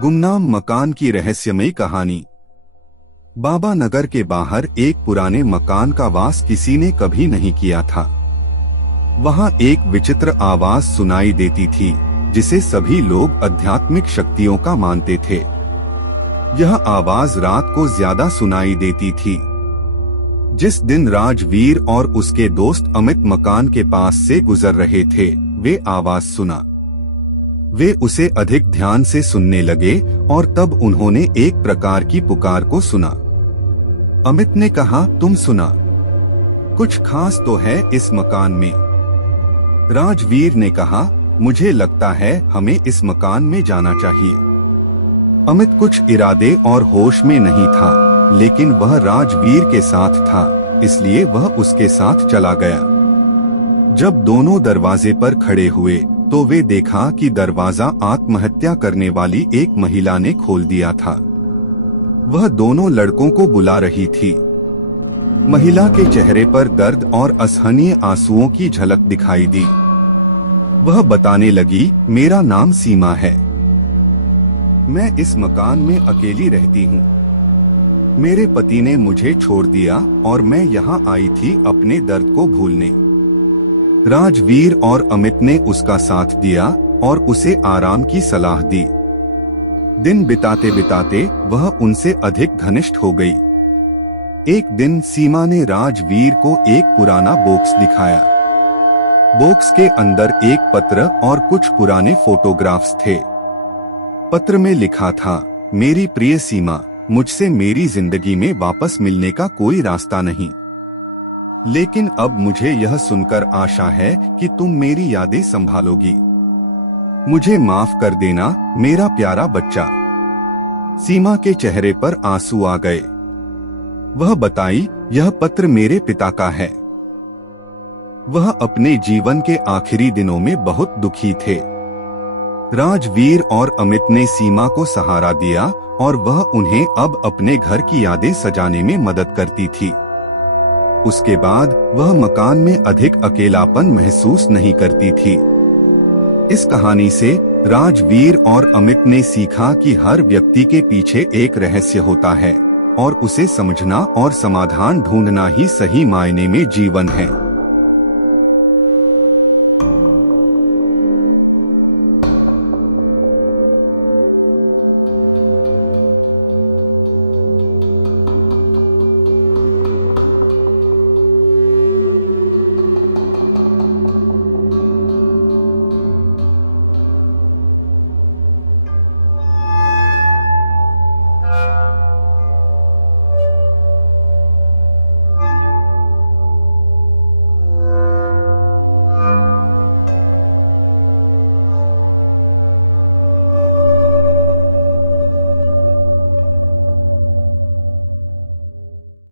गुमनाम मकान की रहस्यमयी कहानी। बाबा नगर के बाहर एक पुराने मकान का वास किसी ने कभी नहीं किया था। वहां एक विचित्र आवाज सुनाई देती थी जिसे सभी लोग आध्यात्मिक शक्तियों का मानते थे। यह आवाज रात को ज्यादा सुनाई देती थी। जिस दिन राजवीर और उसके दोस्त अमित मकान के पास से गुजर रहे थे, वे आवाज सुना। वे उसे अधिक ध्यान से सुनने लगे और तब उन्होंने एक प्रकार की पुकार को सुना। अमित ने कहा, तुम सुना? कुछ खास तो है इस मकान में। राजवीर ने कहा, मुझे लगता है हमें इस मकान में जाना चाहिए। अमित कुछ इरादे और होश में नहीं था, लेकिन वह राजवीर के साथ था, इसलिए वह उसके साथ चला गया। जब दोनों दरवाजे पर खड़े हुए तो वे देखा कि दरवाजा आत्महत्या करने वाली एक महिला ने खोल दिया था। वह दोनों लड़कों को बुला रही थी। महिला के चेहरे पर दर्द और असहनीय आंसुओं की झलक दिखाई दी। वह बताने लगी, मेरा नाम सीमा है। मैं इस मकान में अकेली रहती हूँ। मेरे पति ने मुझे छोड़ दिया और मैं यहाँ आई थी अपने दर्द को भूलने। राजवीर और अमित ने उसका साथ दिया और उसे आराम की सलाह दी। दिन बिताते बिताते वह उनसे अधिक घनिष्ठ हो गई। एक दिन सीमा ने राजवीर को एक पुराना बॉक्स दिखाया। बॉक्स के अंदर एक पत्र और कुछ पुराने फोटोग्राफ्स थे। पत्र में लिखा था, मेरी प्रिय सीमा, मुझसे मेरी जिंदगी में वापस मिलने का कोई रास्ता नहीं, लेकिन अब मुझे यह सुनकर आशा है कि तुम मेरी यादें संभालोगी। मुझे माफ कर देना मेरा प्यारा बच्चा। सीमा के चेहरे पर आंसू आ गए। वह बताई, यह पत्र मेरे पिता का है। वह अपने जीवन के आखिरी दिनों में बहुत दुखी थे। राजवीर और अमित ने सीमा को सहारा दिया और वह उन्हें अब अपने घर की यादें सजाने में मदद करती थी। उसके बाद वह मकान में अधिक अकेलापन महसूस नहीं करती थी। इस कहानी से राजवीर और अमित ने सीखा कि हर व्यक्ति के पीछे एक रहस्य होता है और उसे समझना और समाधान ढूंढना ही सही मायने में जीवन है।